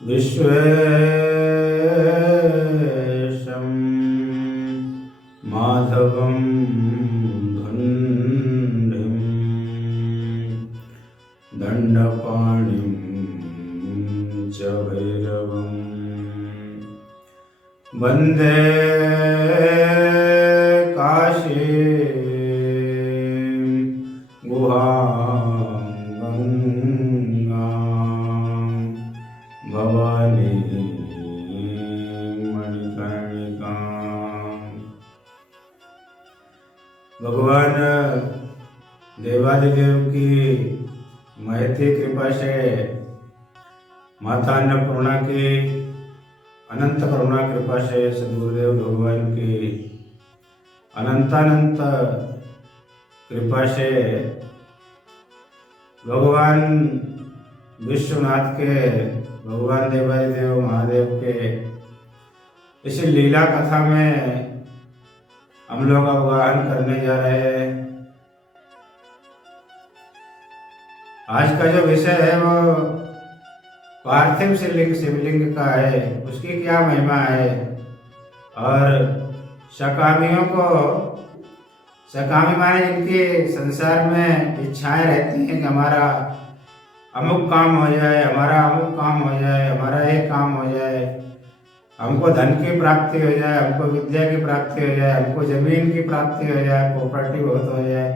विश्वेशं माधवं धुण्डिं दण्डपाणिं च भैरवं वन्दे काशीं गुहां गङ्गां भवानी मणिकर्णिकां। भगवान देवादिदेव की महती कृपा से, माता अन्नपूर्णा की अनंत करुणा कृपा से, सद्गुरुदेव भगवान की अनंतानंत कृपा से, भगवान विश्वनाथ के, भगवान देवादिदेव महादेव के इस लीला कथा में हम लोग अवगाहन करने जा रहे हैं। आज का जो विषय है वो पार्थिव शिवलिंग का है, उसकी क्या महिमा है। और सकामियों को, सकामी माने जिनकी संसार में इच्छाएं रहती हैं कि हमारा अमुक काम हो जाए, हमारा अमुक काम हो जाए, हमारा ये काम हो जाए, हमको धन की प्राप्ति हो जाए, हमको विद्या की प्राप्ति हो जाए, हमको जमीन की प्राप्ति हो जाए, प्रॉपर्टी बहुत हो जाए।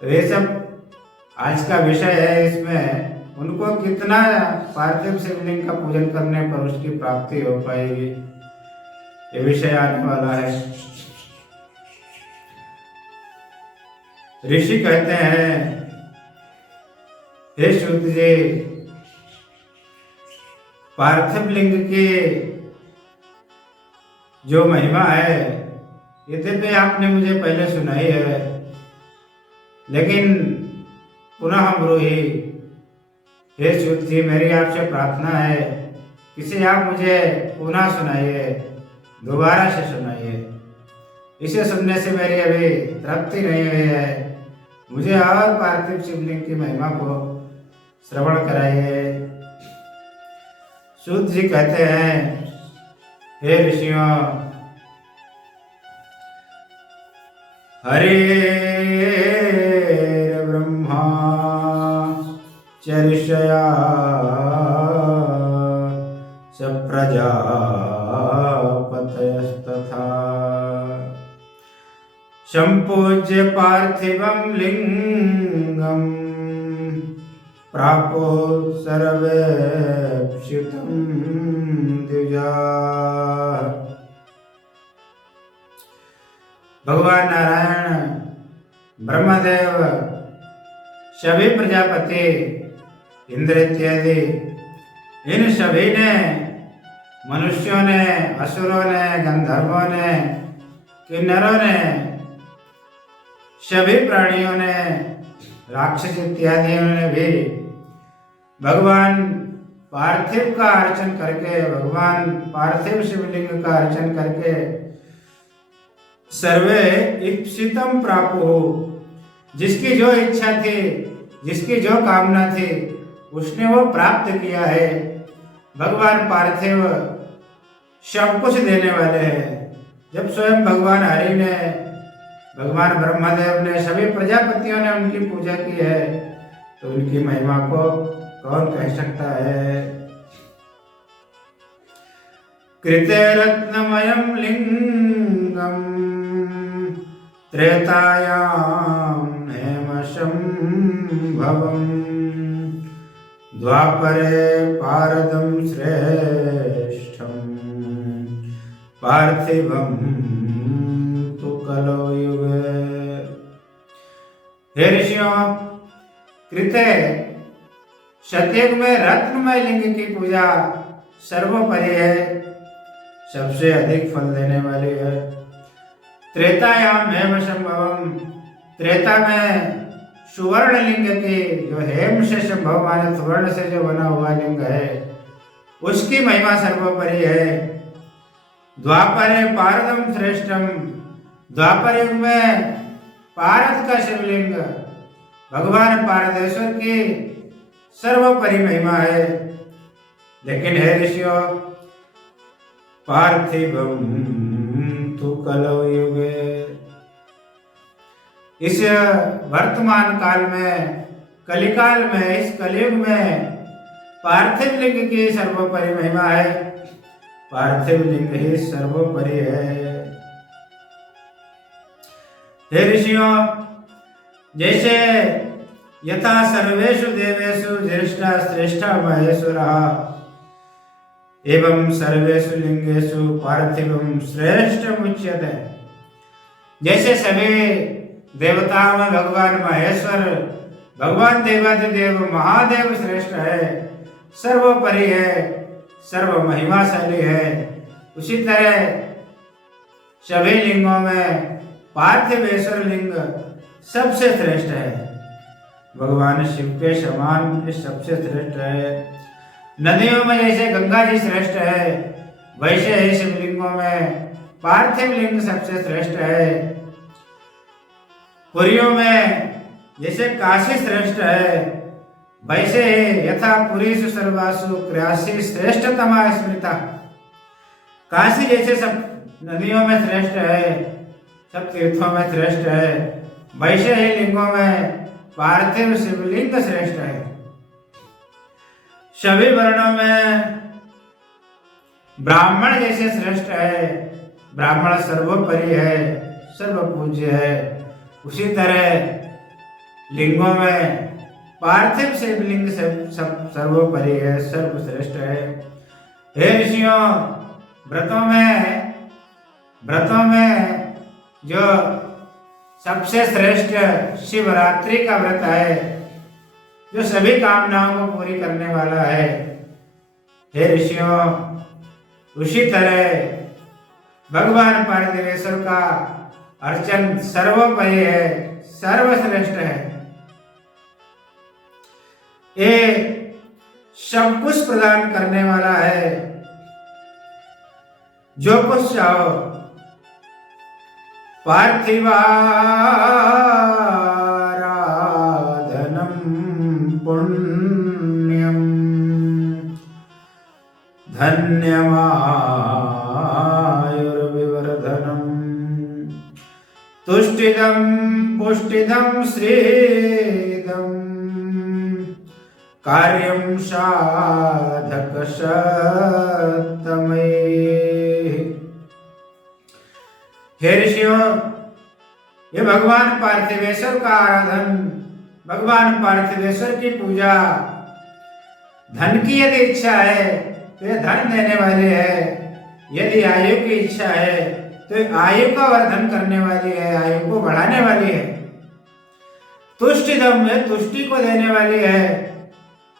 तो ये सब आज का विषय है। इसमें उनको कितना पार्थिव शिवलिंग का पूजन करने पर उसकी प्राप्ति हो पाएगी, ये विषय आने वाला है। ऋषि कहते हैं, हे सूत जी, पार्थिव लिंग की जो महिमा है यद्यपि आपने मुझे पहले सुनाई है, लेकिन पुनः ब्रूहि। हे सूत जी, मेरी आपसे प्रार्थना है, इसे आप मुझे पुनः सुनाइए, दोबारा से सुनाइए। इसे सुनने से मेरी अभी तृप्ति नहीं हुई है, मुझे और पार्थिव शिवलिंग की महिमा को श्रवण कराइए। सूत जी कहते हैं, हे ऋषियों, हरे ब्रह्मा च ऋषया स प्रजापतयस्तथा संपूज्य पार्थिवं लिंगं प्रापो सर्वेप्सितं द्विजा। भगवान नारायण, ब्रह्मदेव, सभी प्रजापति, इंद्र इत्यादि, इन सभी ने, मनुष्यों ने, असुरों ने, गंधर्वों ने, किन्नरों ने, सभी प्राणियों ने, राक्षस इत्यादियों ने भी भगवान पार्थिव का अर्चन करके, भगवान पार्थिव शिवलिंग का अर्चन करके सर्वे इप्सितम प्रापो, जिसकी जो इच्छा थी, जिसकी जो कामना थी, उसने वो प्राप्त किया है। भगवान पार्थिव सब कुछ देने वाले हैं। जब स्वयं भगवान हरि ने, भगवान ब्रह्मदेव ने, सभी प्रजापतियों ने उनकी पूजा की है, तो उनकी महिमा को कौन कह सकता है। कृते रत्नमयं लिंगं त्रेतायां हेमशंभवं द्वापरे पारदं श्रेष्ठं पार्थिवं तु कलो युगे। हे ऋषियों, कृते सतयुग में रत्नमय लिंग की पूजा सर्वोपरि है, सबसे अधिक फल देने वाली है। त्रेतायाम हेम संभवम, त्रेता में सुवर्ण लिंग की, जो हेम से संभव माने सुवर्ण से जो बना हुआ लिंग है, उसकी महिमा सर्वोपरि है। द्वापरे पारदम श्रेष्ठम, द्वापर युग में पारद का शिवलिंग भगवान पारदेश्वर की सर्वोपरि महिमा है। लेकिन हे ऋषियों, पार्थिवम तु कलौ युगे, इस वर्तमान काल में, कलिकाल में, इस कलयुग में पार्थिव लिंग की सर्वोपरि महिमा है। पार्थिव लिंग ही सर्वोपरि है। हे ऋषियों, जैसे यथा सर्वेषु देवेषु ज्येष्ठा श्रेष्ठा महेश्वरः एवं सर्वेषु लिंगेषु पार्थिवं श्रेष्ठमुच्यते, जैसे सभी देवताओं में भगवान महेश्वर, भगवान देवाधिदेव महादेव श्रेष्ठ है, सर्वोपरि है, सर्व महिमाशाली है, उसी तरह सभी लिंगों में पार्थिवेश्वर लिंग सबसे श्रेष्ठ है। भगवान शिव के समान सबसे श्रेष्ठ है। नदियों में जैसे गंगा जी श्रेष्ठ है, वैसे ही शिवलिंगों में पार्थिव लिंग सबसे श्रेष्ठ है। पुरियों में जैसे काशी श्रेष्ठ है, वैसे ही यथा पुरीषु सर्वासु क्रासी श्रेष्ठतमा स्मृता, काशी जैसे सब नदियों में श्रेष्ठ है, सब तीर्थों में श्रेष्ठ है, वैसे ही लिंगों में पार्थिव शिवलिंग श्रेष्ठ है। सभी वर्णों में ब्राह्मण जैसे श्रेष्ठ है, ब्राह्मण सर्वोपरि है, सर्वपूज्य है, उसी तरह लिंगों में पार्थिव शिवलिंग सब सर्वोपरि है, सर्वश्रेष्ठ है। हे ऋषियों, व्रतों में जो सबसे श्रेष्ठ शिवरात्रि का व्रत है, जो सभी कामनाओं को पूरी करने वाला है। हे ऋषियों, उसी तरह भगवान पार्थिवेश्वर का अर्चन सर्वोपरि है, सर्वश्रेष्ठ है। ये सब कुछ प्रदान करने वाला है, जो कुछ चाहो। पार्थिवाराधनम पुण्यम धन्यमायुर्विवर्धनम तुष्टिदं पुष्टिदं श्रीदं कार्यं साधक सत्तमये। हे ऋषियों, ये भगवान पार्थिवेश्वर का आराधन, भगवान पार्थिवेश्वर की पूजा, धन की यदि इच्छा है तो ये धन देने वाले है, यदि आयु की इच्छा है तो आयु का वर्धन करने वाली है, आयु को बढ़ाने वाली है। तुष्टिदम है, तुष्टि को देने वाली है,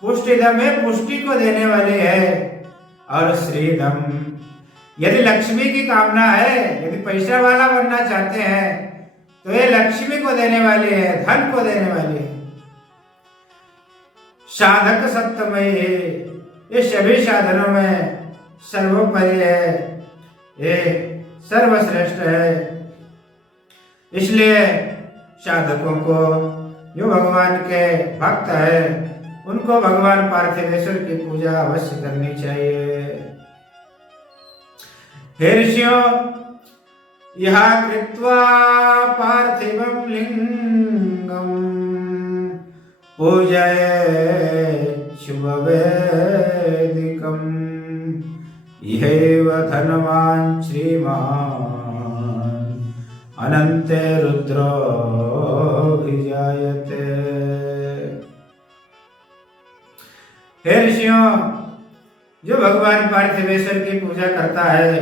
पुष्टिदम है, पुष्टि को देने वाली है, और श्रीदम, यदि लक्ष्मी की कामना है, यदि पैसा वाला बनना चाहते हैं तो ये लक्ष्मी को देने वाली है, धन को देने वाली है। साधक सत्तमय है, ये सभी साधनों में सर्वोपरि है, ये सर्वश्रेष्ठ है। इसलिए साधकों को, जो भगवान के भक्त है, उनको भगवान पार्थिवेश्वर की पूजा अवश्य करनी चाहिए। हे ऋषियों, यह कृत्वा पार्थिवं लिंगं पूजये शुभवेदिकं इहैव धनवान् श्रीमान् अनन्ते रुद्रोऽभिजायते। हे ऋषियों, जो भगवान पार्थिवेश्वर की पूजा करता है,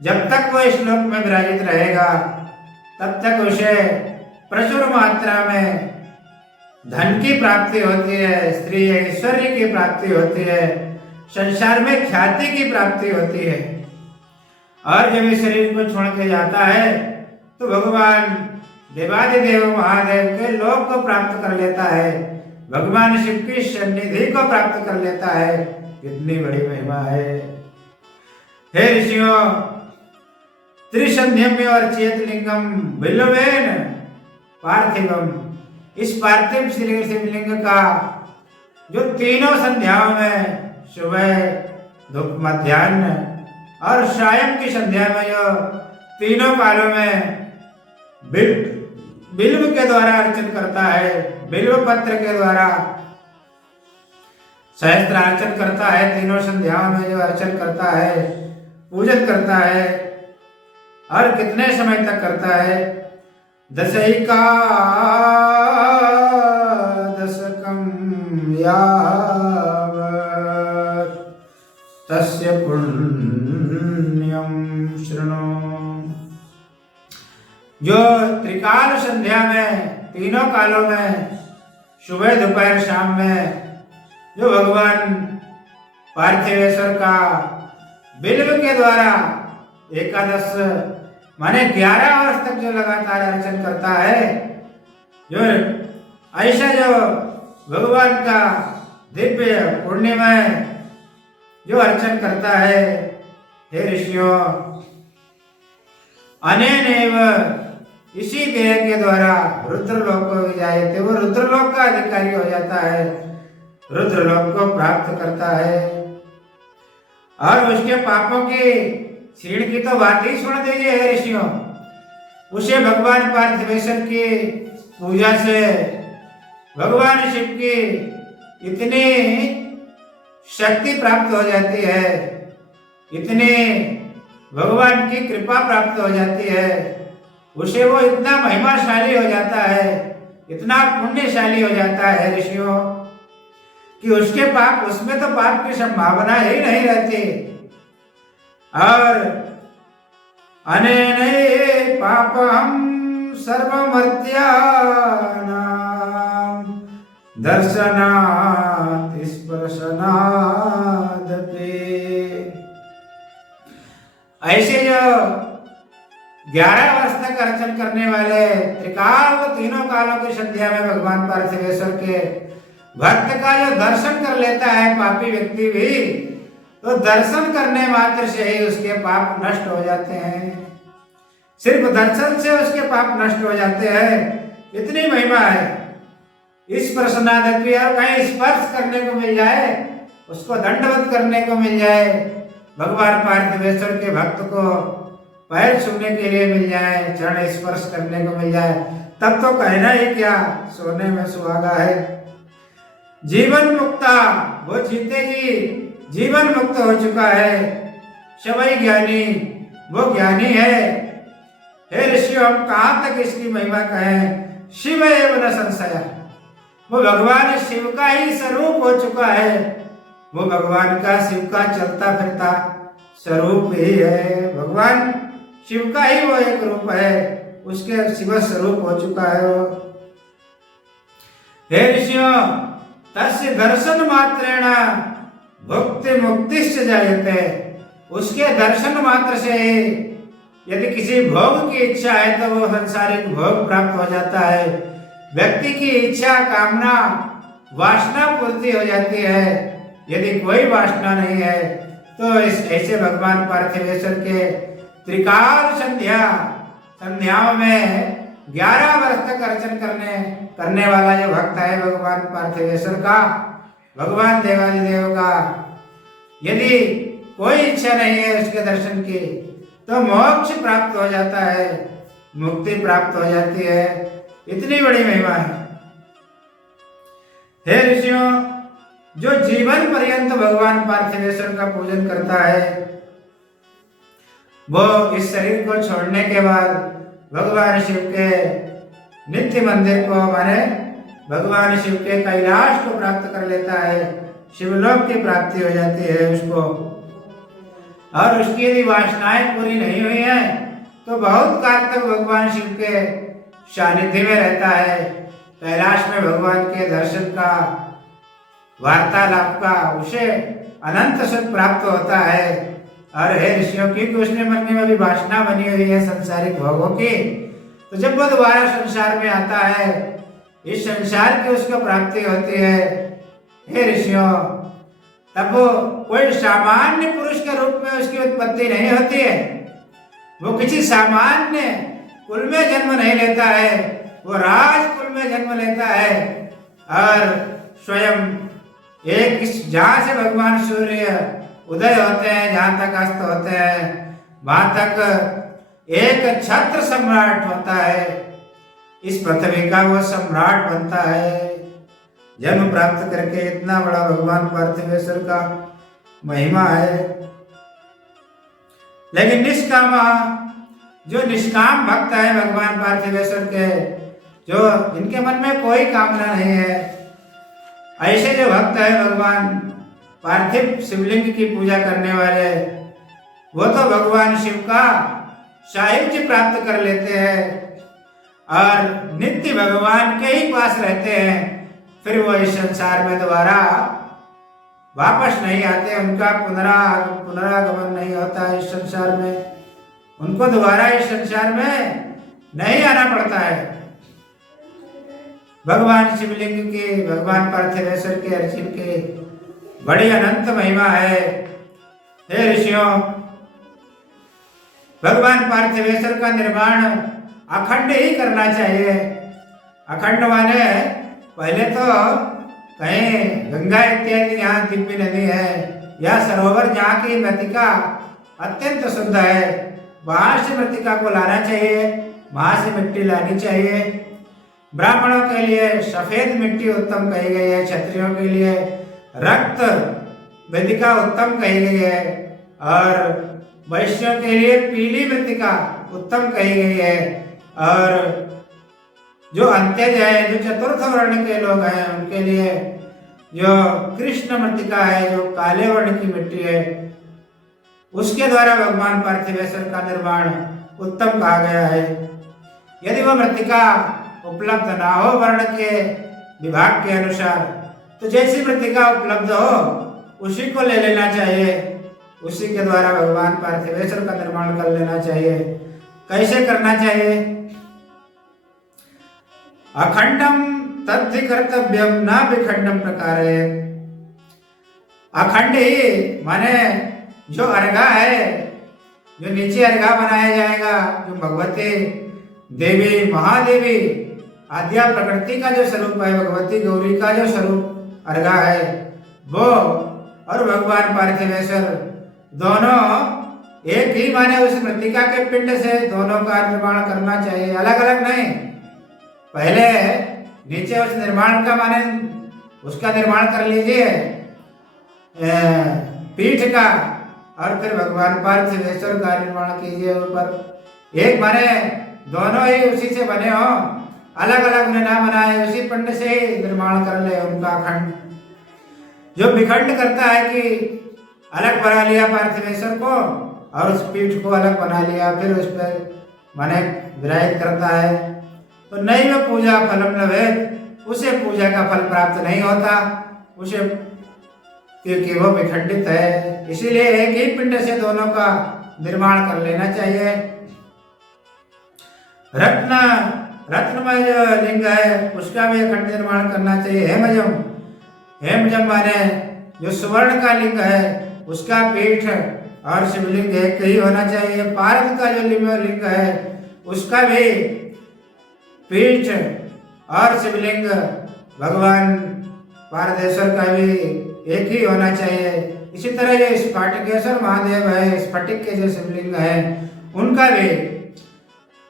जब तक वो श्लोक में विराजित रहेगा तब तक उसे प्रचुर मात्रा में धन की प्राप्ति होती है, स्त्री ऐश्वर्य की प्राप्ति होती है, संसार में ख्याति की प्राप्ति होती है। और जब इस शरीर को छोड़ के जाता है तो भगवान देवाधिदेव महादेव के लोक को प्राप्त कर लेता है, भगवान शिव की सन्निधि को प्राप्त कर लेता है। कितनी बड़ी महिमा है। हे ऋषियों, त्रिसंध्यम्य और चेतलिंगम बिल्वेन पार्थिवम, इस पार्थिव शिवलिंग का जो तीनों संध्याओं में सुबह, मध्याह्न और सायं की संध्या में जो तीनों कालों में बिल्व के द्वारा अर्चन करता है, बिल्व पत्र के द्वारा सहस्त्रार्चन करता है, तीनों संध्याओं में जो अर्चन करता है, पूजन करता है, और कितने समय तक करता है? दशैका दशकम यावत् तस्य पुण्यम शृणु। जो त्रिकाल संध्या में, तीनों कालों में, सुबह, दोपहर, शाम में जो भगवान पार्थिवेश्वर का बिल्व के द्वारा एकादश माने 11 वर्ष तक जो लगातार अर्चन करता है, जो ऐसा जो भगवान का दिव्य पुण्यमय जो अर्चन करता है, हे ऋषियों, अनेनैव इसी देह के द्वारा रुद्रलोक को जायते, वो रुद्रलोक का अधिकारी हो जाता है, रुद्रलोक को प्राप्त करता है। और उसके पापों की क्षीण की तो बात ही सुन दीजिए हे ऋषियों। उसे भगवान पार्थिवेश्वर की पूजा से भगवान शिव की इतनी शक्ति प्राप्त हो जाती है, इतनी भगवान की कृपा प्राप्त हो जाती है, उसे वो इतना महिमाशाली हो जाता है, इतना पुण्यशाली हो जाता है ऋषियों, कि उसके पाप, उसमें तो पाप की संभावना ही नहीं रहती। और अनेन पापम सर्वमर्त्यानां दर्शनात् स्पर्शनादपि। ऐसे जो 11 वर्ष तक अर्चन करने वाले त्रिकाल, तीनों कालों की संध्या में भगवान पार्थिवेश्वर के भक्त का जो दर्शन कर लेता है पापी व्यक्ति भी, तो दर्शन करने मात्र से ही उसके पाप नष्ट हो जाते हैं। सिर्फ दर्शन से उसके पाप नष्ट हो जाते हैं, इतनी महिमा है। इस प्रसन्नादपि, और कहीं स्पर्श करने को मिल जाए, उसको दंडवत करने को मिल जाए, भगवान पार्थिवेश्वर के भक्त को पैर छूने के लिए मिल जाए, चरण स्पर्श करने को मिल जाए, तब तो कहना ही क्या, सोने में सुहागा है। जीवन मुक्ता, वो जीते जी जीवन मुक्त हो चुका है। शवै ज्ञानी, वो ज्ञानी है। हे ऋषियों, हम कहाँ तक इसकी महिमा कहें? शिव एव न संशय, वो भगवान शिव का ही स्वरूप हो चुका है। वो भगवान का, शिव का चलता फिरता स्वरूप ही है। भगवान शिव का ही वो एक रूप है, उसके शिव स्वरूप हो चुका है वो। हे ऋषियों, तस्य दर्शन मात्रेण भुक्ति मुक्तिश्च जायते, उसके दर्शन मात्र से यदि किसी भोग की इच्छा है तो वो संसारिक भोग प्राप्त हो जाता है। व्यक्ति की इच्छा, कामना, वासना पूर्ति हो जाती है। यदि कोई वासना नहीं है तो इस ऐसे भगवान पार्थिवेश्वर के त्रिकाल संध्याओं में 11 वर्ष तक अर्चन करने वाला जो भक्त है भगवान पार्थिवेश्वर का, भगवान देवादिदेव का, यदि कोई इच्छा नहीं है उसके दर्शन की, तो मोक्ष प्राप्त हो जाता है, मुक्ति प्राप्त हो जाती है। इतनी बड़ी महिमा है। हे ऋषियों, जो जीवन पर्यंत भगवान पार्थिवेश्वर का पूजन करता है, वो इस शरीर को छोड़ने के बाद भगवान शिव के नित्य मंदिर को, माने भगवान शिव के कैलाश को प्राप्त कर लेता है। शिवलोक की प्राप्ति हो जाती है उसको। और उसकी यदि वासनाएं पूरी नहीं हुई है तो बहुत काल तक भगवान शिव के सानिध्य में रहता है। कैलाश में भगवान के दर्शन का, वार्तालाप का उसे अनंत सुख प्राप्त होता है। और हे ऋषियों, की उसने मन में अभी वासना बनी हुई है संसारिक भोगों की, तो जब वो दोबारा संसार में आता है, इस संसार की उसको प्राप्ति होती है। हे ऋषियों, तब वो कोई सामान्य पुरुष के रूप में उसकी उत्पत्ति नहीं होती है। वो किसी सामान्य कुल में जन्म नहीं लेता है, वो राजकुल में जन्म लेता है और स्वयं एक इस जहां से भगवान सूर्य उदय होते हैं, जहां तक अस्त होते हैं, वहां तक एक छत्र सम्राट होता है। इस पृथ्वी का वो सम्राट बनता है। जन्म प्राप्त करके इतना बड़ा भगवान पार्थिवेश्वर का महिमा है। लेकिन निष्काम, जो निष्काम भक्त है भगवान पार्थिवेश्वर के, जो इनके मन में कोई कामना नहीं है, ऐसे जो भक्त है भगवान पार्थिव शिवलिंग की पूजा करने वाले, वो तो भगवान शिव का सायुज्य प्राप्त कर लेते हैं और नित्य भगवान के ही पास रहते हैं। फिर वो इस संसार में दोबारा वापस नहीं आते, उनका पुनरागमन नहीं होता इस संसार में, उनको दोबारा इस संसार में नहीं आना पड़ता है। भगवान शिवलिंग की, भगवान पार्थिवेश्वर के, अर्जुन की बड़ी अनंत महिमा है। हे ऋषियों, भगवान पार्थिवेश्वर का निर्माण अखंड ही करना चाहिए। अखंड माने पहले तो कहीं गंगा इत्यादि यहाँ दिव्य नदी है या सरोवर जहाँ की मृतिका अत्यंत शुद्ध है, वहां से मृतिका को लाना चाहिए, वहां से मिट्टी लानी चाहिए। ब्राह्मणों के लिए सफेद मिट्टी उत्तम कही गई है, क्षत्रियों के लिए रक्त मृतिका उत्तम कही गई है और वैश्यों के लिए पीली मृतिका उत्तम कही गई है। और जो अंत्यज है, जो चतुर्थ वर्ण के लोग हैं, उनके लिए जो कृष्ण मृतिका है, जो काले वर्ण की मिट्टी है, उसके द्वारा भगवान पार्थिवेश्वर का निर्माण उत्तम कहा गया है। यदि वह मृतिका उपलब्ध ना हो वर्ण के विभाग के अनुसार, तो जैसी मृतिका उपलब्ध हो उसी को ले लेना चाहिए, उसी के द्वारा भगवान पार्थिवेश्वर का निर्माण कर लेना चाहिए। कैसे करना चाहिए? अखंडम तद्धि कर्तव्यम न विखंडम प्रकारे। अखंड ही माने जो अर्घा है, जो नीचे अर्घा बनाया जाएगा, जो भगवती देवी महादेवी आद्या प्रकृति का जो स्वरूप है, भगवती गौरी का जो स्वरूप अर्घा है, वो और भगवान पार्थिवेश्वर दोनों एक ही माने उस मृतिका के पिंड से दोनों का निर्माण करना चाहिए, अलग अलग नहीं। पहले नीचे उस निर्माण का माने उसका निर्माण कर लीजिए पीठ का, और फिर भगवान पार्थिवेश्वर का निर्माण कीजिए ऊपर। एक माने दोनों ही उसी से बने हो, अलग अलग ने ना बनाए, उसी पिंड से ही निर्माण कर ले उनका खंड। जो विखंड करता है कि अलग बना लिया पार्थिवेश्वर को और उस पीठ को अलग बना लिया, फिर उस पर माने विराहित करता है, तो नहीं वो पूजा फलम लभेत, उसे पूजा का फल प्राप्त नहीं होता, उसे, क्योंकि वो विखंडित है। इसीलिए एक ही पिंड से दोनों का निर्माण कर लेना चाहिए। रत्नमय जो लिंग है उसका भी अखंड निर्माण करना चाहिए। हेमजम माने जो सुवर्ण का लिंग है उसका पीठ और शिवलिंग एक ही होना चाहिए। पारद का जो लिंग है उसका भी पीठ और शिवलिंग भगवान पारदेश्वर का भी एक ही होना चाहिए। इसी तरह जो स्फटिकेश्वर महादेव है, स्फटिक के जो शिवलिंग है, उनका भी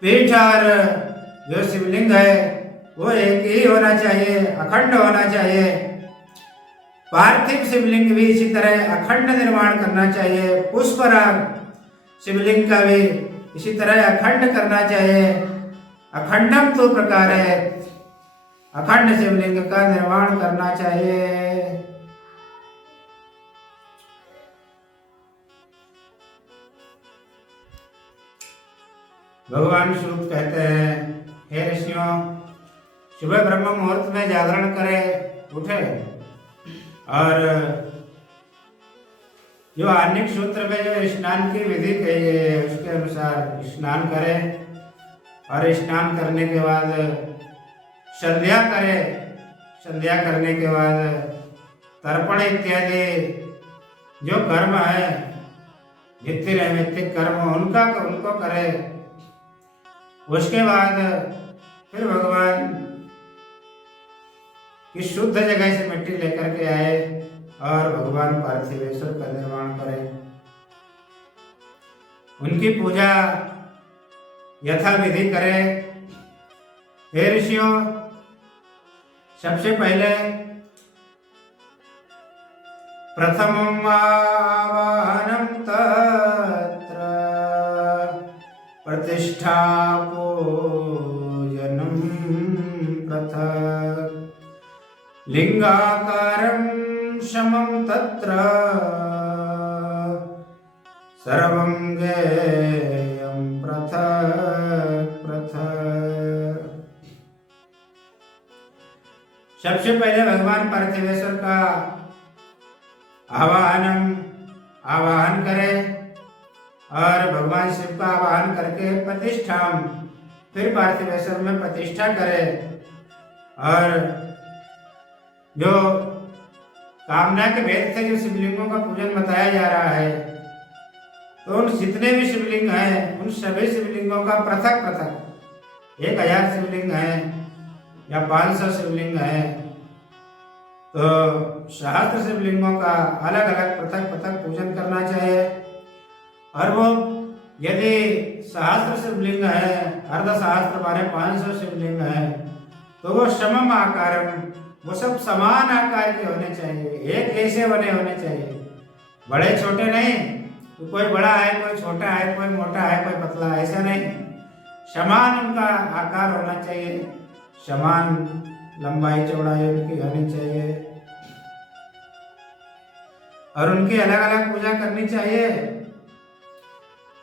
पीठ और जो शिवलिंग है वो एक ही होना चाहिए, अखंड होना चाहिए। पार्थिव शिवलिंग भी इसी तरह अखंड निर्माण करना चाहिए। पुष्पराग शिवलिंग का भी इसी तरह अखंड करना चाहिए। अखंडम तो प्रकार है, अखंड शिवलिंग का निर्माण करना चाहिए। भगवान सूत कहते हैं, हे ऋषियों, सुबह ब्रह्म मुहूर्त में जागरण करे, उठे और जो आर्निक सूत्र में जो स्नान की विधि कही है उसके अनुसार स्नान करें और स्नान करने के बाद संध्या करें। संध्या करने के बाद तर्पण इत्यादि जो कर्म है, नित्य नैमित्तिक कर्म उनको करें। उसके बाद फिर भगवान कि शुद्ध जगह से मिट्टी लेकर के आए और भगवान पार्थिवेश्वर का निर्माण करें। उनकी पूजा यथाविधि करें। हे ऋषियों, सबसे पहले प्रथमम् आवाहनं तत्र प्रतिष्ठापूजनं पृथक् लिंगाकारं समं तत्र सर्वं ज्ञेयं पृथक् पृथक्। सबसे पहले भगवान पार्थिवेश्वर का आवाहन करें और भगवान शिव का आवाहन करके प्रतिष्ठा, फिर पार्थिवेश्वर में प्रतिष्ठा करें। और जो कामना के भेद से जो शिवलिंगों का पूजन बताया जा रहा है, तो उन जितने भी शिवलिंग हैं उन सभी शिवलिंगों का पृथक पृथक 1000 शिवलिंग हैं या 500 शिवलिंग हैं, तो सहस्त्र शिवलिंगों का अलग अलग पृथक पृथक पूजन करना चाहिए। और वो यदि सहस्त्र शिवलिंग है, अर्ध सहस्त्र माने 500 शिवलिंग है, तो वो समम आकार, वो सब समान आकार के होने चाहिए, एक जैसे बने होने चाहिए, बड़े छोटे नहीं, कोई बड़ा है कोई छोटा है, कोई मोटा है कोई पतला है, ऐसा नहीं। समान उनका आकार होना चाहिए, समान लंबाई चौड़ाई उनकी होनी चाहिए और उनकी अलग अलग पूजा करनी चाहिए।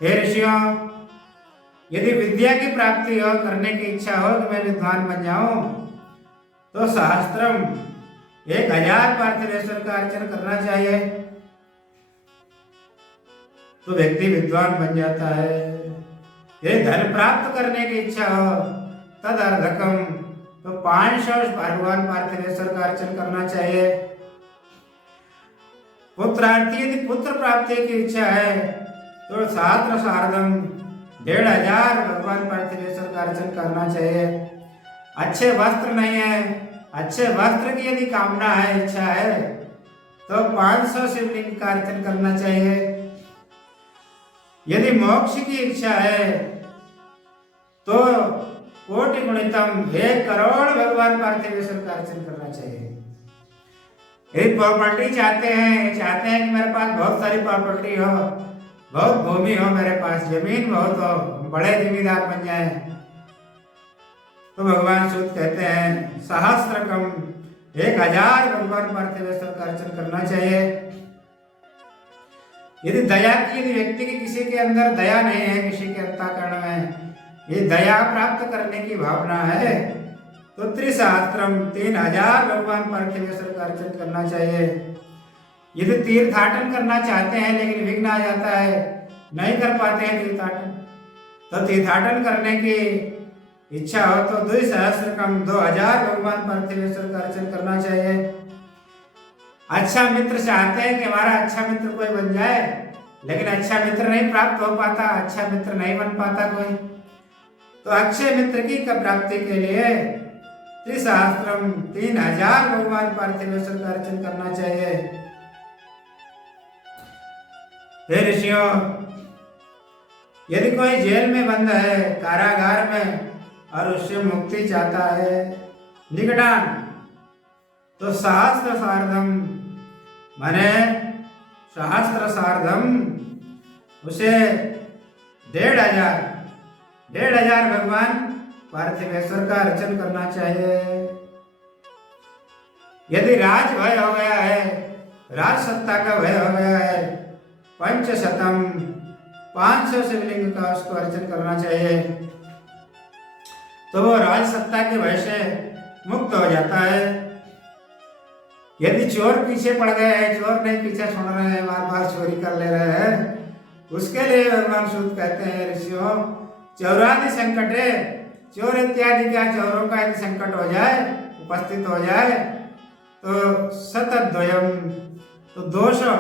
हे ऋषियों, यदि विद्या की प्राप्ति हो, करने की इच्छा हो कि मैं विद्वान बन जाऊं, तो सहस्त्रम 1000 पार्थिवेश्वर का अर्चन करना चाहिए, तो व्यक्ति विद्वान बन जाता है। यदि धन प्राप्त करने की इच्छा हो तद अर्धकम, तो 500 भगवान पार्थिवेश्वर का अर्चन करना चाहिए। पुत्रार्थी यदि पुत्र प्राप्ति की इच्छा है तो सहस्त्र सार्धम 1500 भगवान पार्थिवेश्वर का अर्चन करना चाहिए। अच्छे वस्त्र नहीं है, अच्छे वस्त्र की यदि कामना है, इच्छा है, तो 500 शिवलिंग का अर्चन करना चाहिए। यदि मोक्ष की इच्छा है तो कोटि गुणितम 1 करोड़ भगवान पार्थिवेश्वर का अर्चन करना चाहिए। यदि प्रॉपर्टी चाहते हैं कि मेरे पास बहुत सारी प्रॉपर्टी हो, बहुत भूमि हो, मेरे पास जमीन बहुत हो, बड़े जमींदार बन जाए, तो भगवान सूत कहते हैं सहस्त्रकम 1000 भगवान पार्थिवेश्वर का अर्चन करना चाहिए। यदि दया की, यदि व्यक्ति की किसी के अंदर दया नहीं है, किसी के अंतःकरण में ये दया प्राप्त करने की भावना है, तो त्रिसहस्त्रम 3000 भगवान पार्थिवेश्वर का अर्चन करना चाहिए। यदि तीर्थाटन करना चाहते हैं लेकिन विघ्न आ जाता है, नहीं कर पाते हैं तीर्थाटन, तो तीर्थाटन करने की इच्छा हो तो 2 2000 भगवान पार्थिवेश्वर का अर्चन करना चाहिए। अच्छा मित्र चाहते हैं कि हमारा अच्छा मित्र कोई बन जाए, लेकिन अच्छा मित्र नहीं प्राप्त हो पाता, अच्छा मित्र नहीं बन पाता कोई, तो अक्षय मित्र की प्राप्ति के लिए त्रिसहस्त्रम 3000 भगवान पार्थिवेश्वर का अर्चन करना चाहिए। हे ऋषियों, यदि कोई जेल में बंद है, कारागार में, और उससे मुक्ति चाहता है निकटान, तो सहस्त्र सार्धम माने सहस्त्र सार्धम उसे 1500 भगवान पार्थिवेश्वर का अर्चन करना चाहिए। यदि राज भय हो गया है, राज सत्ता का भय हो गया है, 500 शिवलिंग का उसको अर्चन करना चाहिए, तो वो राज सत्ता के भय से मुक्त हो जाता है। यदि चोर पीछे पड़ गए हैं, चोर नहीं पीछे छोड़ रहे हैं, बार बार चोरी कर ले रहे हैं, उसके लिए भगवान सूत कहते हैं ऋषियों, चौरादि संकटे, चोर इत्यादि का चोरों का यदि संकट हो जाए, उपस्थित हो जाए, तो शतद्वयम, तो 200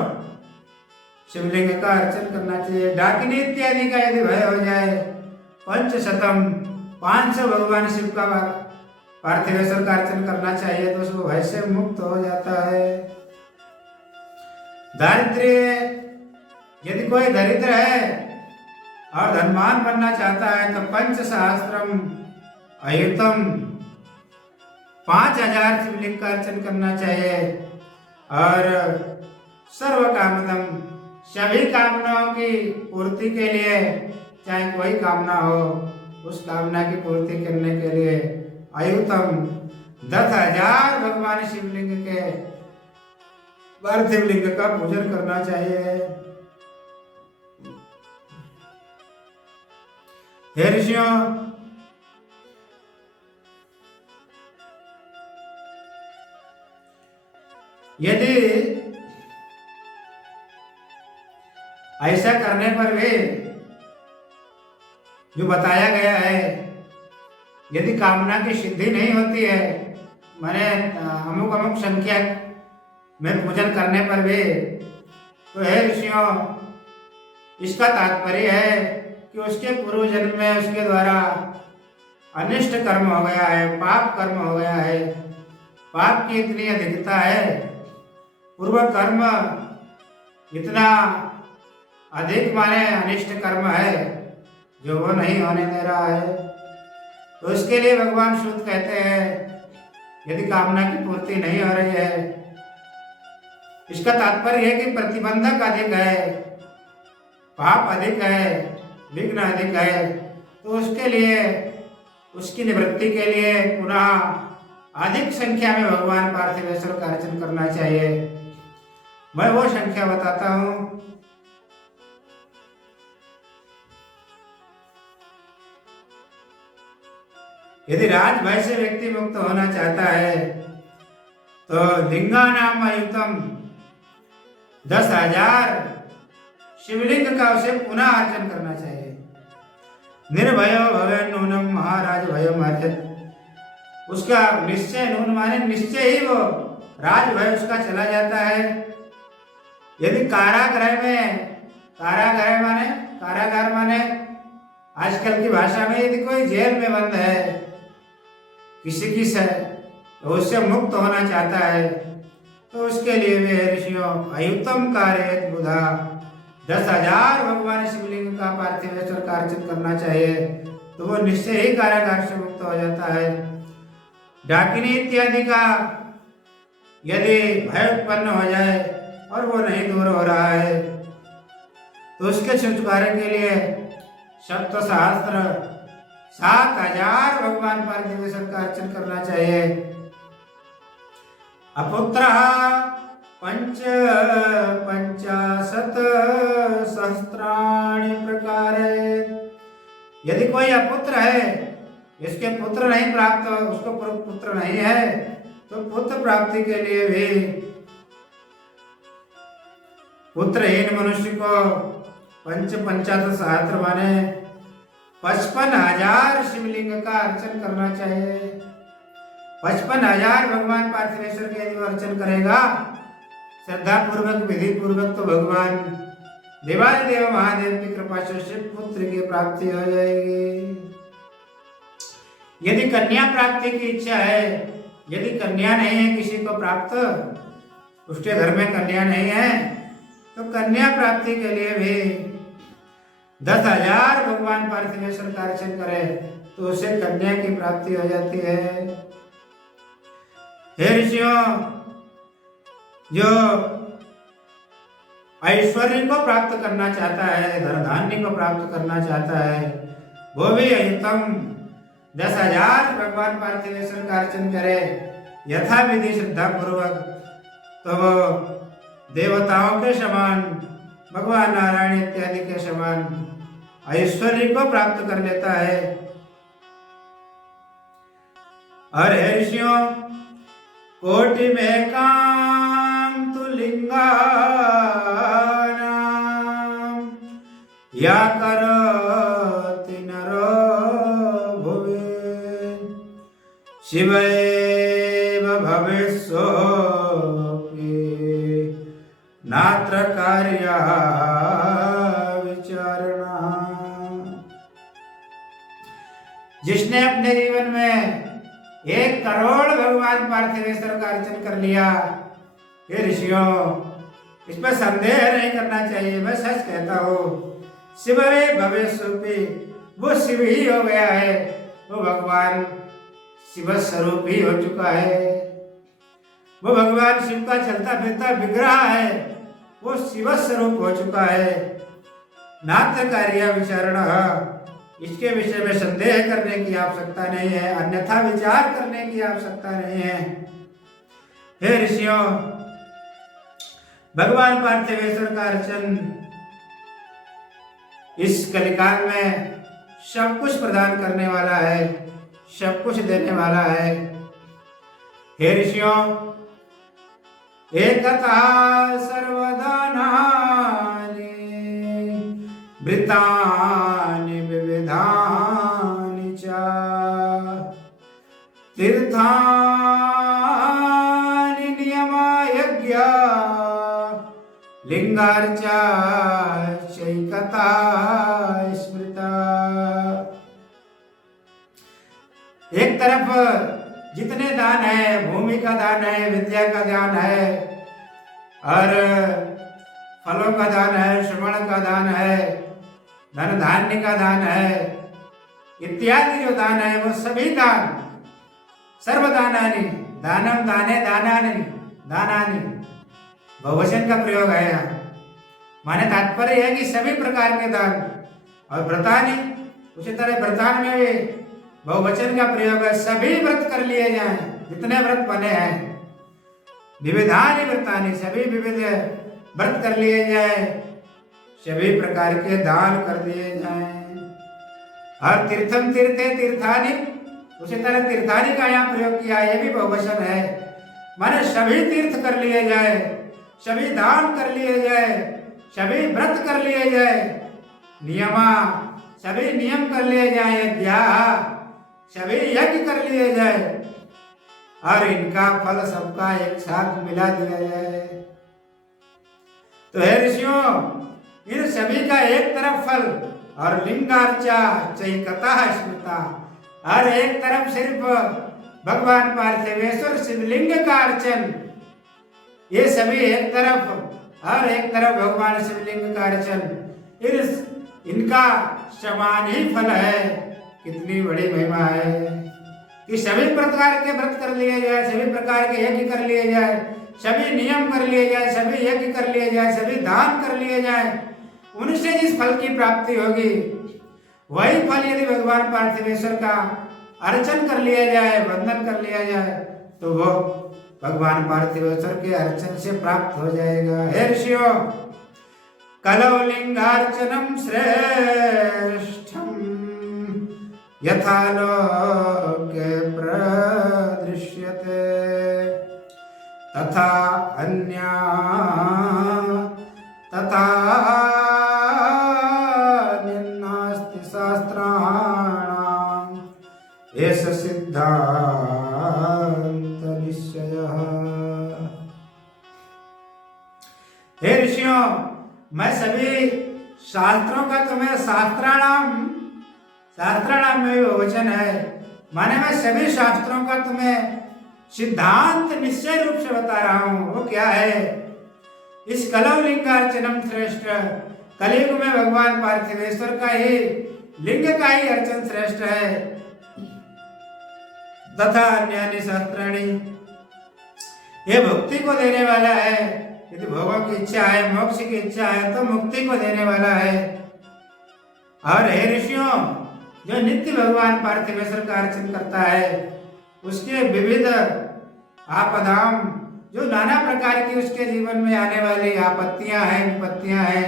शिवलिंग का अर्चन करना चाहिए। डाकिनी इत्यादि का यदि भय हो जाए, 500 भगवान शिव का पार्थिवेश्वर का अर्चन करना चाहिए तो उसको भय से मुक्त हो जाता है। दारिद्र्य, यदि कोई दरिद्र है और धनवान बनना चाहता है तो पंच सहस्त्रम अयुतम 5000 शिवलिंग का अर्चन करना चाहिए। और सर्व कामदम, सभी कामनाओं की पूर्ति के लिए, चाहे कोई कामना हो, उस कामना की पूर्ति करने के लिए अयुतम 10,000 भगवान शिवलिंग के पार्थिव लिंग का पूजन करना चाहिए। हे ऋषियों, यदि ऐसा करने पर भी जो बताया गया है, यदि कामना की सिद्धि नहीं होती है, माने अमुक अमुक संख्या में पूजन करने पर भी, तो हे ऋषियों, इसका तात्पर्य है कि उसके पूर्व जन्म में उसके द्वारा अनिष्ट कर्म हो गया है, पाप कर्म हो गया है। पाप की इतनी अधिकता है, पूर्व कर्म इतना अधिक माने अनिष्ट कर्म है जो वो नहीं होने दे रहा है। तो इसके लिए भगवान शुद्ध कहते हैं, यदि कामना की पूर्ति नहीं हो रही है, इसका तात्पर्य है कि प्रतिबंधक अधिक है, पाप अधिक है, विघ्न अधिक है, तो उसके लिए, उसकी निवृत्ति के लिए पुनः अधिक संख्या में भगवान पार्थिवेश्वर का अर्चन करना चाहिए। मैं वो संख्या बताता हूं। यदि राजभय से व्यक्ति मुक्त होना चाहता है तो लिंगा नाम अयुतम 10,000 शिवलिंग का उसे पुनः अर्चन करना चाहिए। निर्भयो भवे नूनम महाराज भयम अर्चन, उसका निश्चय, नून माने निश्चय ही वो राजभय उसका चला जाता है। यदि कारागृह में, कारागार माने आजकल की भाषा में, यदि कोई जेल में बंद है किसी की से, तो उससे मुक्त होना चाहता है, तो उसके लिए वे ऋषियों अयुतम कार्य बुधा 10,000 भगवान शिवलिंग का पार्थिवेश्वर का अर्चन करना चाहिए, तो वो निश्चय ही कारागार से मुक्त हो जाता है। डाकिनी इत्यादि का यदि भय उत्पन्न हो जाए और वो नहीं दूर हो रहा है, तो उसके छुटकारे के लिए सप्त सहस्त्र 7,000 भगवान पार्थिवेश्वर का अर्चन करना चाहिए। अपुत्र पंचाशत सहस्त्राणि प्रकारे, यदि कोई अपुत्र है, इसके पुत्र नहीं प्राप्त, उसको पुत्र नहीं है, तो पुत्र प्राप्ति के लिए भी पुत्रहीन मनुष्य को पंचाशत सहस्त्र माने 55,000 शिवलिंग का अर्चन करना चाहिए। 55,000 भगवान पार्थिवेश्वर के यदि अर्चन करेगा श्रद्धा पूर्वक, विधि पूर्वक, तो भगवान देवादिदेव महादेव की कृपा से शिव पुत्र की प्राप्ति हो जाएगी। यदि कन्या प्राप्ति की इच्छा है, यदि कन्या नहीं है किसी को प्राप्त, उसके घर में कन्या नहीं है, तो कन्या प्राप्ति के लिए भी 10,000 भगवान पार्थिवेश्वर का अर्चन करे तो उसे कन्या की प्राप्ति हो जाती है। हे ऋषियों, जो ऐश्वर्य को प्राप्त करना चाहता है, धन धान्य को प्राप्त करना चाहता है, वो भी अयुतम 10,000 भगवान पार्थिवेश्वर का अर्चन करे यथा विधि श्रद्धा पूर्वक, तो वो देवताओं के समान, भगवान नारायण इत्यादि के समान ऐश्वर्य को प्राप्त कर लेता है। और हे ऋषियों, कोटि में काम तु लिंगानाम या करोति नरो भुवि शिवैव भविष्योऽपि नात्र कार्या विचारणा। जिसने अपने जीवन में 1 करोड़ भगवान पार्थिवेश्वर का अर्चन कर लिया। हे ऋषियों, इस पर संदेह नहीं करना चाहिए, मैं सच कहता हूँ। शिववे भव्य स्वरूपी, वो शिव ही हो गया है, वो भगवान शिव स्वरूप ही हो चुका है। वो भगवान शिव का चलता फिरता विग्रह है, वो शिव स्वरूप हो चुका है। नात्र कार्य विचारण, इसके विषय में संदेह करने की आवश्यकता नहीं है, अन्यथा विचार करने की आवश्यकता नहीं है। हे ऋषियों, भगवान पार्थिवेश्वर का अर्चन इस कलिकाल में सब कुछ प्रदान करने वाला है, सब कुछ देने वाला है। हे ऋषियों, एकतः सर्वदानानि वृतानि विविधानि च तीर्थानि नियमा यज्ञा लिंगार्चा चैकता स्मृता। एक तरफ जितने दान है, भूमि का दान है, विद्या का दान है, और फलों का दान है, श्रवण का दान है, धन धान्य का दान है, इत्यादि जो दान है, वो सभी दान सर्वदानानि, दानम दाने दानानि दानानि, बहुवचन का प्रयोग है यहाँ। माने तात्पर्य है कि सभी प्रकार के दान। और व्रतानि, उसी तरह व्रतान में भी बहुवचन का प्रयोग है, सभी व्रत कर लिए जाएं, जितने व्रत बने हैं। विविधानि व्रतानि, सभी विविध व्रत कर लिए जाए, सभी प्रकार के दान कर दिए जाएं। और तीर्थम तीर्थे तीर्थानि, उसी तरह तीर्थानि का यहाँ प्रयोग किया, ये भी बहुवचन है। माने सभी तीर्थ कर लिए जाए, सभी दान कर लिए जाए, सभी व्रत कर लिए जाए, नियमा, सभी नियम कर लिए जाए, यज्ञ, सभी यज्ञ कर लिए जाए, और इनका फल सबका एक साथ मिला दिया जाए। तो हे ऋषियों, इन सभी का एक तरफ फल और लिंगार्चा चैकता स्मृता, और एक तरफ सिर्फ भगवान पार्थिवेश्वर शिवलिंग का अर्चन, ये सभी एक तरफ, और एक तरफ भगवान शिवलिंग का अर्चन, इनका समान ही फल है। कितनी बड़ी महिमा है कि सभी प्रकार के व्रत कर लिए जाए, सभी प्रकार के यज्ञ कर लिए जाए, सभी नियम कर लिए जाए, सभी यज्ञ कर लिए जाए, सभी दान कर लिए जाए, उनसे जिस फल की प्राप्ति होगी, वही फल यदि भगवान पार्थिवेश्वर का अर्चन कर लिया जाए, वंदन कर लिया जाए, तो वो भगवान पार्थिवेश्वर के अर्चन से प्राप्त हो जाएगा। हे ऋषियों, कलौ लिंगार्चनम श्रेष्ठम यथा लोके प्रदृश्यते तथा अन्या तथा नास्ति शास्त्राणाम् एष सिद्धान्त निश्चयः। हे ऋषियों, मैं सभी शास्त्रों का तुम्हें शास्त्राणाम में भी वचन है, माने मैं सभी शास्त्रों का तुम्हें सिद्धांत निश्चय रूप से बता रहा हूं। वो क्या है? इस कलौ लिंगार्चनम श्रेष्ठ, कलयुग में भगवान पार्थिवेश्वर का ही लिंग का ही अर्चन श्रेष्ठ है। तथा अन्यानि शास्त्राणि, ये भक्ति को देने वाला है। यदि भोगों की इच्छा है, मोक्ष की इच्छा है, तो मुक्ति को देने वाला है। और हे ऋषियों, जो नित्य भगवान पार्थिवेश्वर का अर्चन करता है, उसके विविध आपदाम, जो नाना प्रकार की उसके जीवन में आने वाली आपत्तियां हैं, विपत्तियां हैं,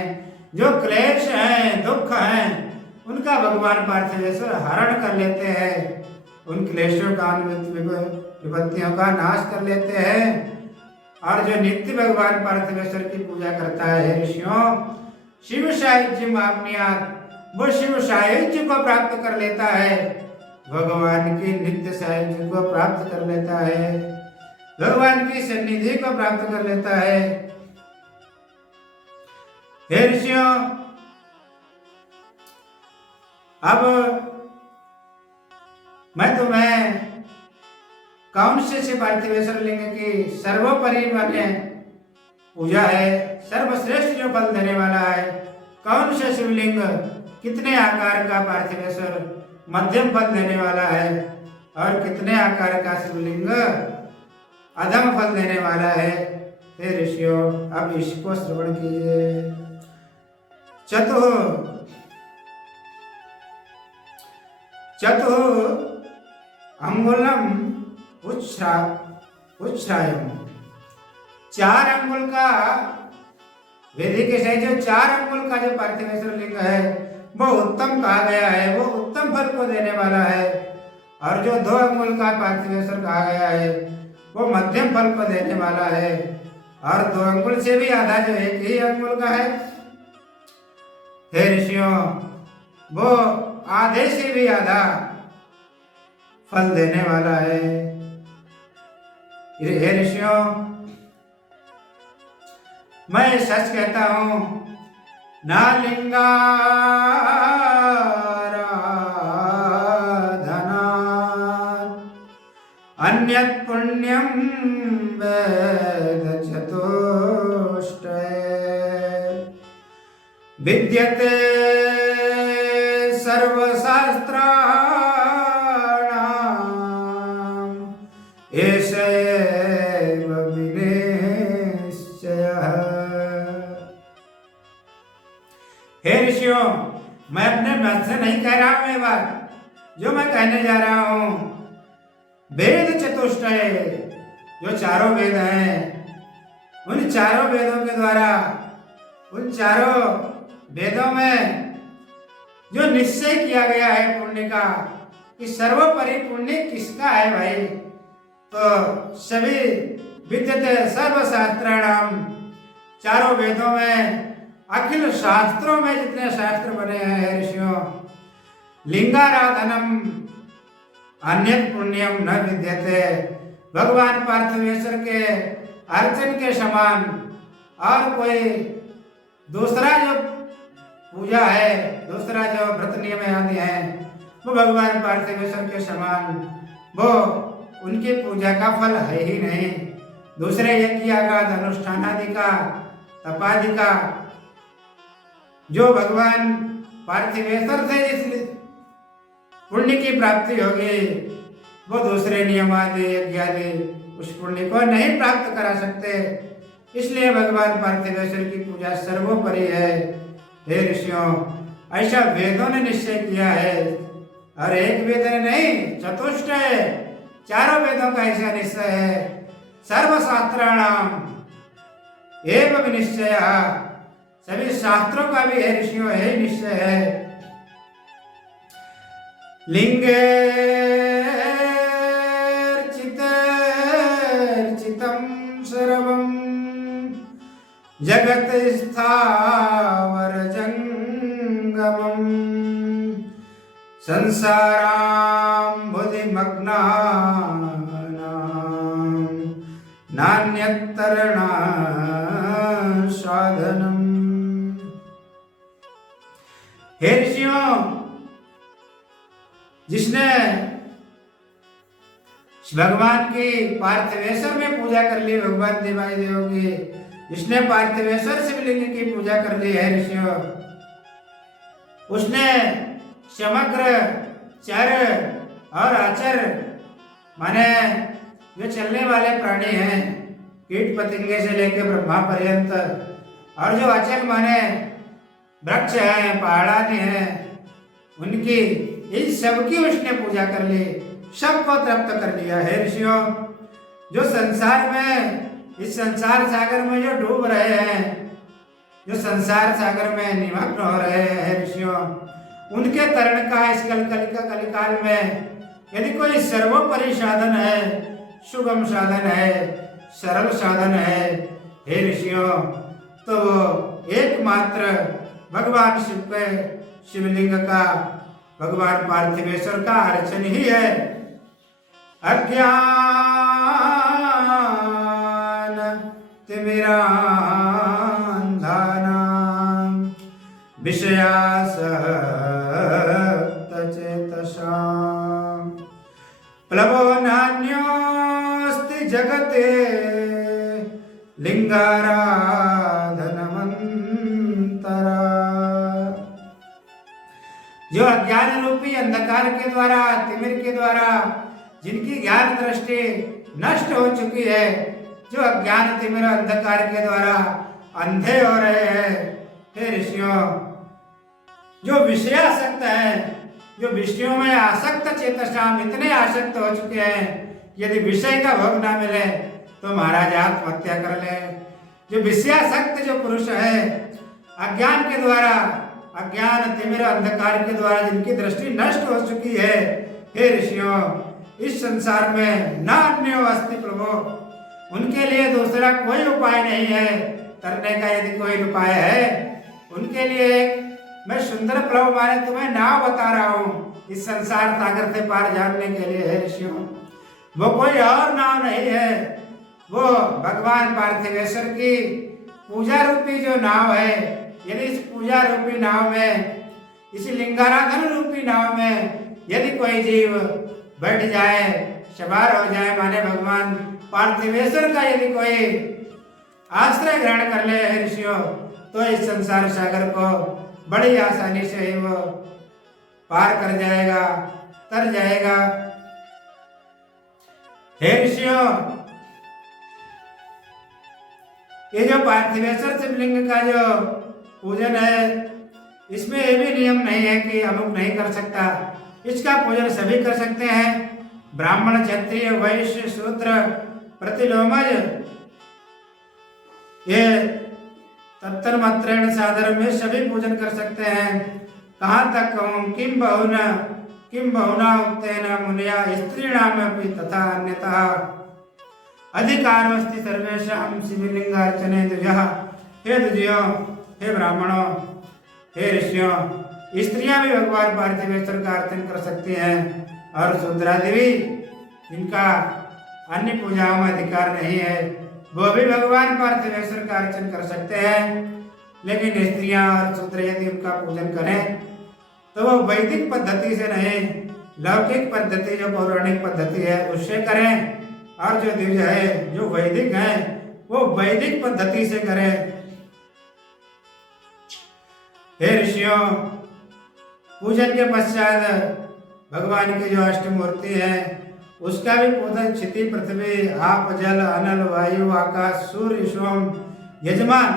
जो क्लेश हैं, दुख हैं, उनका भगवान पार्थिवेश्वर हरण कर लेते हैं। उन क्लेशों का, विपत्तियों का नाश कर लेते हैं। और जो नित्य भगवान पार्थिवेश्वर की पूजा करता है, ऋषियों, शिव साहित्य मापनियात, वो शिव साहित्य को प्राप्त कर लेता है, भगवान की नित्य साहित्य को प्राप्त कर लेता है, भगवान की सन्निधि को प्राप्त कर लेता है। हे ऋषियों, अब मैं तुम्हें कौन से पार्थिवेश्वर लिंग की सर्वोपरि माने पूजा है, सर्वश्रेष्ठ जो फल देने वाला है? कौन सा शिवलिंग कितने आकार का पार्थिवेश्वर मध्यम फल देने वाला है और कितने आकार का शिवलिंग अधम फल देने वाला है? हे ऋषियों, अब इसको श्रवण कीजिए। चतु अंगुलम उच्छ्रायम, 4 अंगुल का वेदी के सही जो 4 अंगुल का जो पार्थिवेश्वर लिंग है वो उत्तम कहा गया है, वो उत्तम फल को देने वाला है। और जो 2 अंगुल का पार्थिवेश्वर कहा गया है वो मध्यम फल को देने वाला है। और 2 अंगुल से भी आधा जो 1 ही अंगुल का है, हे ऋषियों, वो आधे से भी आधा फल देने वाला है। हे ऋषियों, मैं सच कहता हूं, ना लिंगाराधना अन्यत् पुण्यम वेद चतुष्टय विद्यते सर्वशास्त्राणाम् एष एव विनिश्चयः। हे ऋषियों, मैं अपने मत से नहीं कह रहा हूं, ये बात जो मैं कहने जा रहा हूं, वेद चतुष्टय जो 4 वेद हैं, उन 4 वेदों के द्वारा, उन 4 वेदों में जो निश्चय किया गया है पुण्य का कि सर्वोपरि पुण्य किसका है भाई, तो सभी विद्यते सर्वशास्त्राणाम, 4 वेदों में, अखिल शास्त्रों में जितने शास्त्र बने हैं ऋषियों, लिंगाराधनम अन्य पुण्यम न विद्यते, भगवान पार्थिवेश्वर के अर्चन के समान और कोई दूसरा जो पूजा है, दूसरा जो व्रत नियम आदि हैं, वो भगवान पार्थिवेश्वर के समान वो उनकी पूजा का फल है ही नहीं। दूसरे यज्ञ यागादि अनुष्ठान आदि का, तपादि का जो भगवान पार्थिवेश्वर से जिस पुण्य की प्राप्ति होगी, वो दूसरे नियम आदि यज्ञ आदि उस पुण्य को नहीं प्राप्त करा सकते। इसलिए भगवान पार्थिवेश्वर की पूजा सर्वोपरि है। हे ऋषियों, ऐसा वेदों ने निश्चय किया है, और एक वेद नहीं, चतुष्ट है, 4 वेदों का ऐसा निश्चय है। सर्वशास्त्राणाम एवं निश्चय, सभी शास्त्रों का भी है ऋषियों है निश्चय है। लिंगे चितम सर्वम जगत स्थावर जंगमम संसाराम बुद्धिमग्ना नान्यतरणा साधनम। हे ऋषियों, जिसने भगवान की पार्थिवेश्वर में पूजा कर ली, भगवान देवाई देव की, जिसने पार्थिवेश्वर शिवलिंग की पूजा कर ली है ऋषियों, उसने समग्र चर और अचर माने जो चलने वाले प्राणी हैं, कीट पतंगे से लेकर ब्रह्मा पर्यंत, और जो अचल माने वृक्ष हैं, पहाड़ आदि हैं, उनकी इन सबकी उसने पूजा कर ली, सबको तृप्त कर लिया है ऋषियों। जो संसार में, इस संसार सागर में जो डूब रहे हैं, जो संसार सागर में निमग्न हो रहे हैं ऋषियों, उनके तरण का इस कलिकाल में यदि कोई सर्वोपरि साधन है, सुगम साधन है, सरल साधन है हे ऋषियों, तो वो एकमात्र भगवान शिव के शिवलिंग का, भगवान पार्थिवेश्वर का अर्चन ही है। अज्ञान तिमिरांधानां विषयासक्तचेतसां प्लवो नान्यो लिंगाराधनमंतरा। जो अज्ञान रूपी अंधकार के द्वारा, तिमिर के द्वारा जिनकी ज्ञान दृष्टि नष्ट हो चुकी है, जो अज्ञान तिमिर अंधकार के द्वारा अंधे हो रहे हैं, हे ऋषियों, जो विषयासक्त है, जो विषयों में आसक्त चेतसा इतने आसक्त हो चुके हैं, यदि विषय का भोग ना मिले तो महाराज आत्महत्या कर ले। जो विषयासक्त जो पुरुष है, अज्ञान के द्वारा, अज्ञान तिमिर अंधकार के द्वारा जिनकी दृष्टि नष्ट हो चुकी है, हे ऋषियों, इस संसार में न अन्य अस्ति प्रभु, उनके लिए दूसरा कोई उपाय नहीं है। तरने का यदि कोई उपाय है उनके लिए मैं सुंदर प्रभु माने तुम्हें नाव बता रहा हूँ इस संसार सागर से पार जानने के लिए, हे ऋषियों। वो कोई और नाव नहीं है, वो भगवान पार्थिवेश्वर की पूजा रूपी जो नाव है। यदि इस पूजा रूपी नाव में, इस लिंगाराधन रूपी नाव में यदि कोई जीव बैठ जाए, सवार हो जाए, माने भगवान पार्थिवेश्वर का यदि कोई आश्रय ग्रहण कर ले, हे ऋषियों, तो इस संसार सागर को बड़ी आसानी से ही वो पार कर जाएगा, तर जाएगा। हे ऋषियों, ये जो पार्थिवेश्वर शिवलिंग का जो पूजन है, इसमें ये भी नियम नहीं है कि अमुक नहीं कर सकता। इसका पूजन सभी कर सकते हैं। ब्राह्मण, क्षत्रिय, वैश्य, शूद्र, प्रतिलोमज, ये तत्तर मात्रेण साधन में सभी पूजन कर सकते हैं। कहाँ तक कहूँ, किम बहुना उक्तेन मुनिया स्त्रीणाम अपि तथा अन्यथा अधिकारमस्ति सर्वेषां शिवलिंगार्चने द्विजः। हे द्विजों, हे ब्राह्मणों, हे ऋषियों, स्त्रियां भी भगवान पार्थिवेश्वर का अर्चन कर सकती हैं, और शूद्रादि भी, जिनका अन्य पूजाओं में अधिकार नहीं है, वो भी भगवान पार्थिवेश्वर का अर्चन कर सकते हैं। लेकिन स्त्रियां और शूद्र यदि उनका पूजन करें तो वो वैदिक पद्धति से नहीं, लौकिक पद्धति जो पौराणिक पद्धति है उससे करें, और जो दिव्य है, जो वैदिक है, वो वैदिक पद्धति से करें। हे ऋषियों, पूजन के पश्चात भगवान की जो अष्टमूर्ति है उसका भी पूजन क्षिति, पृथ्वी, आप, जल, अनल, वायु, आकाश, सूर्य, सोम, यजमान,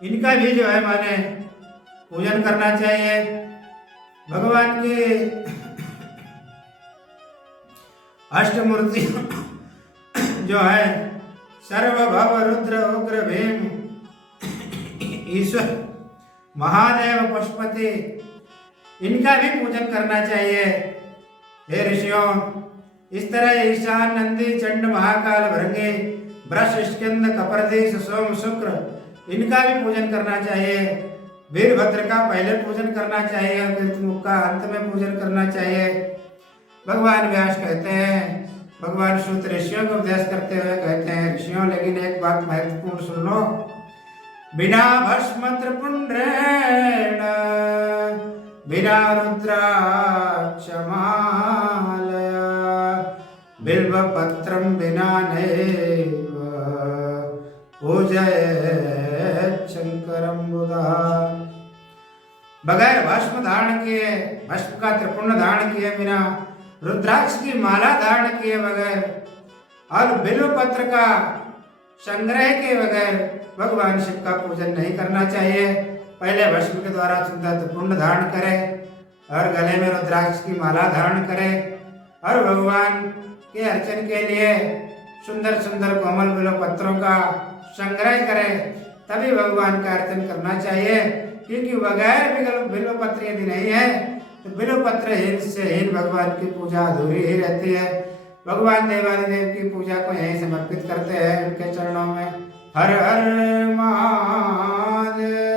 इनका भी जो है माने पूजन करना चाहिए। भगवान की अष्टमूर्ति जो है सर्वभव, रुद्र, उग्र, भीम, ईश्वर, महादेव, पशुपति, इनका भी पूजन करना चाहिए। हे ऋषियों, इस तरह ईशान, नंदी, चंड, महाकाल, भृंगी, वृष, स्कंद, कपर्दीश, सोम, शुक्र, इनका भी पूजन करना चाहिए। वीरभद्र का पहले पूजन करना चाहिए और कृतमुख का अंत में पूजन करना चाहिए। भगवान व्यास कहते हैं, भगवान सूत ऋषियों को उपदेश करते हुए कहते हैं, ऋषियों, लेकिन एक बात महत्वपूर्ण सुन लो, बिना भस्म त्रिपुंड्रेण, बिना रुद्राक्ष मालया, बिल्व पत्रम बिना नैव पूजयेत् शंकरं बुधः। बगैर भस्म धारण किए, भस्म का त्रिपुंड धारण किए बिना, रुद्राक्ष की माला धारण किए बगैर और बिल्व पत्र का संग्रह के बगैर भगवान शिव का पूजन नहीं करना चाहिए। पहले भस्म के द्वारा सुंदर त्रिपुंड धारण करें और गले में रुद्राक्ष की माला धारण करें और भगवान के अर्चन के लिए सुंदर सुंदर कोमल बिल्व पत्रों का संग्रह करें, तभी भगवान का अर्चन करना चाहिए। क्योंकि बगैर बिल्व पत्र यदि नहीं है तो बिल्व पत्र हीन से हीन भगवान की पूजा अधूरी ही रहती है। भगवान देवादिदेव की पूजा को यहीं समर्पित करते हैं उनके चरणों में। हर हर महादेव।